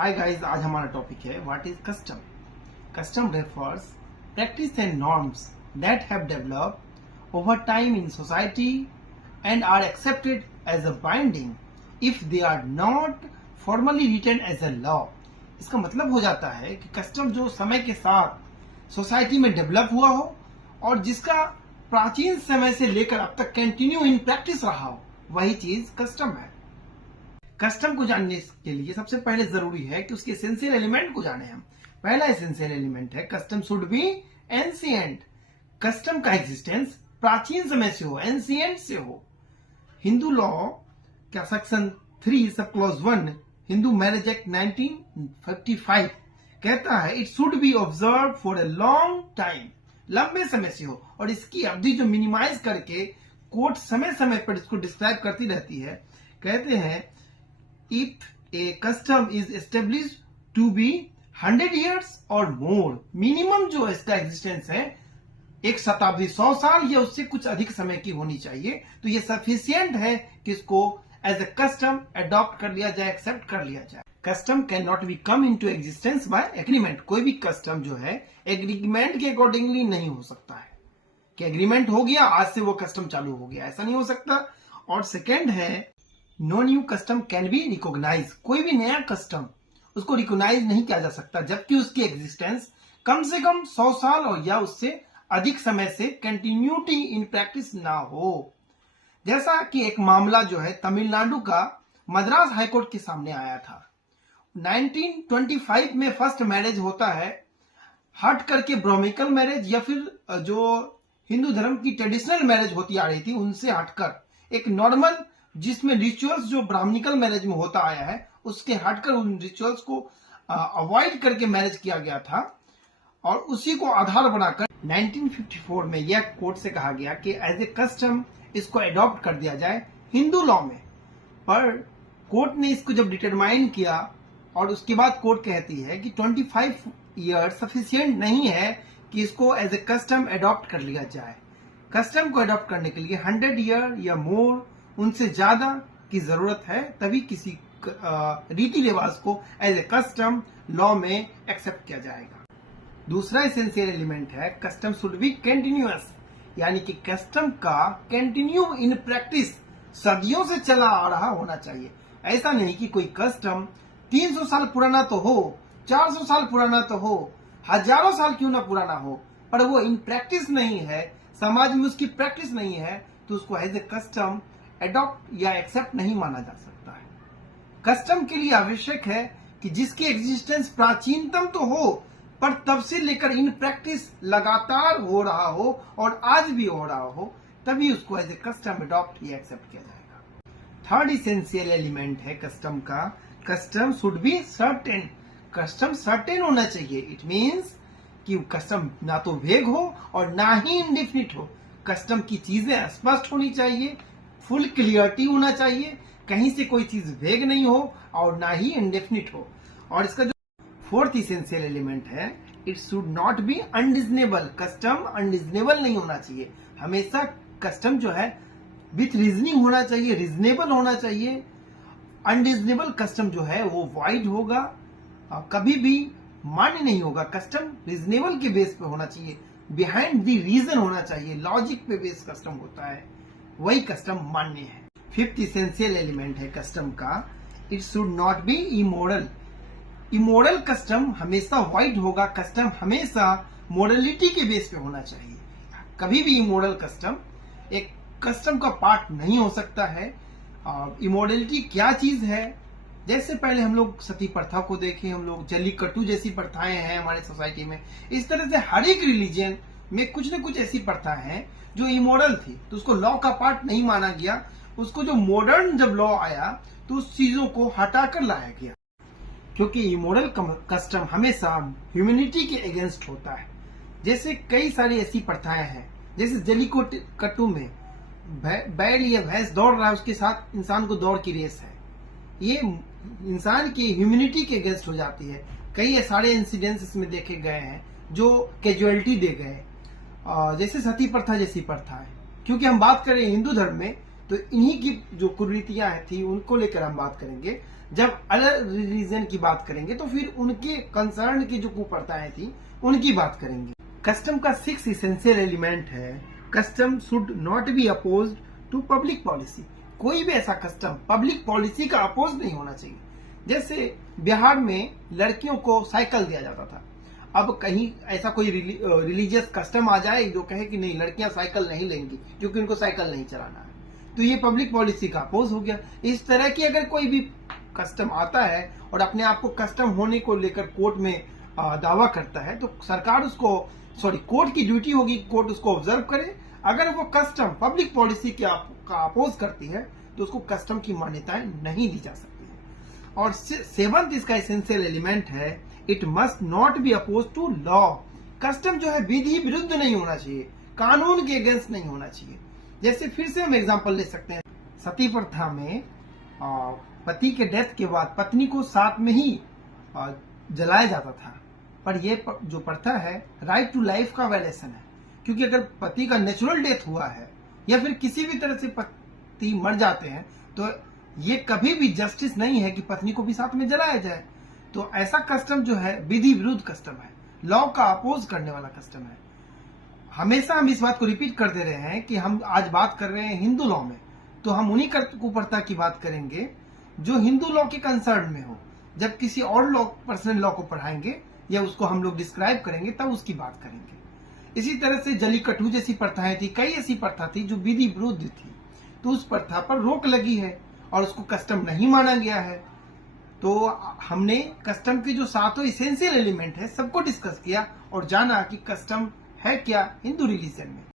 Hi guys, आज हमारा topic है what is custom. Custom refers practice and norms that have developed over time in society and are accepted as a binding if they are not formally written as a law. इसका मतलब हो जाता है कि custom जो समय के साथ सोसाइटी में डेवलप हुआ हो और जिसका प्राचीन समय से लेकर अब तक कंटिन्यू इन प्रैक्टिस रहा हो, वही चीज कस्टम है। कस्टम को जानने के लिए सबसे पहले जरूरी है कि उसके एसेंशियल एलिमेंट को जाने हम। पहला एसेंशियल एलिमेंट है custom should be ancient. Custom का एग्जिस्टेंस प्राचीन समय से हो, एंशिएंट से हो। हिंदू लॉ का section 3 sub clause 1 Hindu marriage act 1955 कहता है it should be observe for a long time, लंबे समय से हो। और इसकी अवधि जो मिनिमाइज करके कोर्ट समय समय पर इसको डिस्क्राइब करती रहती है। कहते हैं if a custom is established to be 100 years or more, minimum जो इसका एग्जिस्टेंस है एक शताब्दी 100 साल या उससे कुछ अधिक समय की होनी चाहिए, तो ये सफिशियंट है कि इसको एज ए कस्टम अडॉप्ट कर लिया जाए, एक्सेप्ट कर लिया जाए। Custom can not be come into existence by agreement. कोई भी कस्टम जो है एग्रीमेंट के अकॉर्डिंगली नहीं हो सकता है कि एग्रीमेंट हो गया आज से वो कस्टम चालू हो गया, ऐसा नहीं हो सकता। और सेकेंड है no new custom can be recognise. कोई भी नया कस्टम उसको रिकॉग्नाइज नहीं किया जा सकता जबकि उसकी एग्जिस्टेंस कम से कम 100 साल और या उससे अधिक समय से कंटिन्यूटी इन प्रैक्टिस ना हो। जैसा कि एक मामला जो है तमिलनाडु का मद्रास हाईकोर्ट के सामने आया था। 1925 में फर्स्ट मैरिज होता है, हट करके ब्रोमिकल मैरिज या फिर जो हिंदू धर्म की ट्रेडिशनल मैरिज होती आ रही थी उनसे हटकर एक नॉर्मल जिसमें रिचुअल्स जो ब्राह्मणिकल मैरिज में होता आया है उसके हटकर उन रिचुअल्स को अवॉइड करके मैरिज किया गया था और उसी को आधार बनाकर 1954 में यह कोर्ट से कहा गया कि एज ए कस्टम इसको अडॉप्ट कर दिया जाए हिंदू लॉ में। पर कोर्ट ने इसको जब डिटरमाइन किया और उसके बाद कोर्ट कहती है कि 25 ईयर सफिशिएंट नहीं है कि इसको एज ए कस्टम अडॉप्ट कर लिया जाए। कस्टम को अडॉप्ट करने के लिए 100 ईयर या मोर उनसे ज्यादा की जरूरत है, तभी किसी रीति रिवाज को एज ए कस्टम लॉ में एक्सेप्ट किया जाएगा। दूसरा एसेंशियल एलिमेंट है कस्टम शुड बी कंटिन्यूअस, यानी कि कस्टम का कंटिन्यू इन प्रैक्टिस सदियों से चला आ रहा होना चाहिए। ऐसा नहीं कि कोई कस्टम 300 साल पुराना तो हो, 400 साल पुराना तो हो, हजारों साल क्यों ना पुराना हो, पर वो इन प्रैक्टिस नहीं है, समाज में उसकी प्रैक्टिस नहीं है, तो उसको एज ए कस्टम अडॉप्ट या एक्सेप्ट नहीं माना जा सकता है। कस्टम के लिए आवश्यक है कि जिसकी एग्जिस्टेंस प्राचीनतम तो हो पर तब से लेकर इन प्रैक्टिस लगातार हो रहा हो और आज भी हो रहा हो, तभी उसको एज ए कस्टम अडॉप्ट या एक्सेप्ट किया जाएगा। थर्ड इसेंशियल एलिमेंट है कस्टम का, custom should be certain. Custom certain होना चाहिए। इट मीन्स कि कस्टम ना तो वेग हो और ना ही इंडेफिनिट हो। कस्टम की चीजें स्पष्ट होनी चाहिए, फुल क्लियरिटी होना चाहिए, कहीं से कोई चीज वेग नहीं हो और ना ही इंडेफिनिट हो। और इसका जो फोर्थ इसेंशियल एलिमेंट है it should not B unreasonable. Custom unreasonable नहीं होना चाहिए। हमेशा कस्टम जो है विथ रीजनिंग होना चाहिए, रीजनेबल होना चाहिए। अनरीजनेबल कस्टम जो है वो वाइड होगा, कभी भी मान्य नहीं होगा। कस्टम रीजनेबल के बेस पे होना चाहिए, बिहाइंड द रीजन होना चाहिए, लॉजिक पे बेस कस्टम होता है, वही कस्टम मान्य है। फिफ्थ इसेंशियल एलिमेंट है कस्टम का, it should not be immoral. Immoral custom हमेशा वाइड होगा। कस्टम हमेशा मोरलिटी के बेस पे होना चाहिए। कभी भी इमोरल कस्टम एक कस्टम का पार्ट नहीं हो सकता है। इमोरलिटी क्या चीज है? जैसे पहले हम लोग सती प्रथा को देखें, हम लोग जल्लीकट्टू जैसी प्रथाएं हैं हमारे सोसाइटी में। इस तरह से हर एक रिलीजन में कुछ न कुछ ऐसी प्रथा है जो इमोरल थी, तो उसको लॉ का पार्ट नहीं माना गया। उसको जो मॉडर्न जब लॉ आया तो उस चीजों को हटाकर लाया गया, क्योंकि इमोरल कस्टम हमेशा ह्यूमैनिटी के अगेंस्ट होता है। जैसे कई सारी ऐसी प्रथाएं हैं, जैसे जल्लीकट्टू में बैल या भैंस दौड़ रहा है, उसके साथ इंसान को दौड़ की रेस है, ये इंसान की ह्यूमैनिटी के अगेंस्ट हो जाती है। कई सारे इंसिडेंट्स इसमें देखे गए हैं जो कैजुअलिटी दे गए, जैसे सती प्रथा जैसी प्रथा है। क्योंकि हम बात करें हिंदू धर्म में तो इन्हीं की जो कुरीतियां थी उनको लेकर हम बात करेंगे। जब अलग रिलीजन की बात करेंगे तो फिर उनके कंसर्न की जो कुप्रथाएं थी उनकी बात करेंगे। कस्टम का 6 इसेंशियल एलिमेंट है, custom should not be opposed to public policy. कोई भी ऐसा कस्टम पब्लिक पॉलिसी का अपोज नहीं होना चाहिए। जैसे बिहार में लड़कियों को साइकिल दिया जाता था, अब कहीं ऐसा कोई रिलीजियस कस्टम आ जाए जो कहे कि नहीं, लड़कियां साइकिल नहीं लेंगी क्योंकि उनको साइकिल नहीं चलाना है, तो ये पब्लिक पॉलिसी का अपोज हो गया। इस तरह की अगर कोई भी कस्टम आता है और अपने आप को कस्टम होने को लेकर कोर्ट में दावा करता है, तो सरकार उसको कोर्ट की ड्यूटी होगी, कोर्ट उसको ऑब्जर्व करे। अगर वो कस्टम पब्लिक पॉलिसी का अपोज करती है तो उसको कस्टम की मान्यताएं नहीं दी जा सकती है। और 7th इसका एसेंशियल एलिमेंट है, it must not be oppose to law. Custom जो है विधि विरुद्ध नहीं होना चाहिए, कानून के अगेंस्ट नहीं होना चाहिए। जैसे फिर से हम एग्जांपल ले सकते हैं, सती प्रथा में पति के डेथ के बाद पत्नी को साथ में ही जलाया जाता था, पर ये जो प्रथा है राइट टू लाइफ का वायलेशन है, क्योंकि अगर पति का नेचुरल डेथ हुआ है या फिर किसी भी तरह से पति मर जाते हैं तो ये कभी भी जस्टिस नहीं है कि पत्नी को भी साथ में जलाया जाए। तो ऐसा कस्टम जो है विधि विरुद्ध कस्टम है, लॉ का अपोज करने वाला कस्टम है। हमेशा हम इस बात को रिपीट करते रहे हैं कि हम आज बात कर रहे हैं हिंदू लॉ में, तो हम उन्हीं कुप्रथा की बात करेंगे जो हिंदू लॉ के कंसर्न में हो। जब किसी और लॉ, पर्सनल लॉ को पढ़ाएंगे या उसको हम लोग डिस्क्राइब करेंगे तब उसकी बात करेंगे। इसी तरह से जलीकट्टू जैसी प्रथाएं थी, कई ऐसी प्रथा थी जो विधि विरुद्ध थी, तो उस प्रथा पर रोक लगी है और उसको कस्टम नहीं माना गया है। तो हमने कस्टम के जो 7 इसेंशियल एलिमेंट है सबको डिस्कस किया और जाना कि कस्टम है क्या हिंदू रिलीजन में।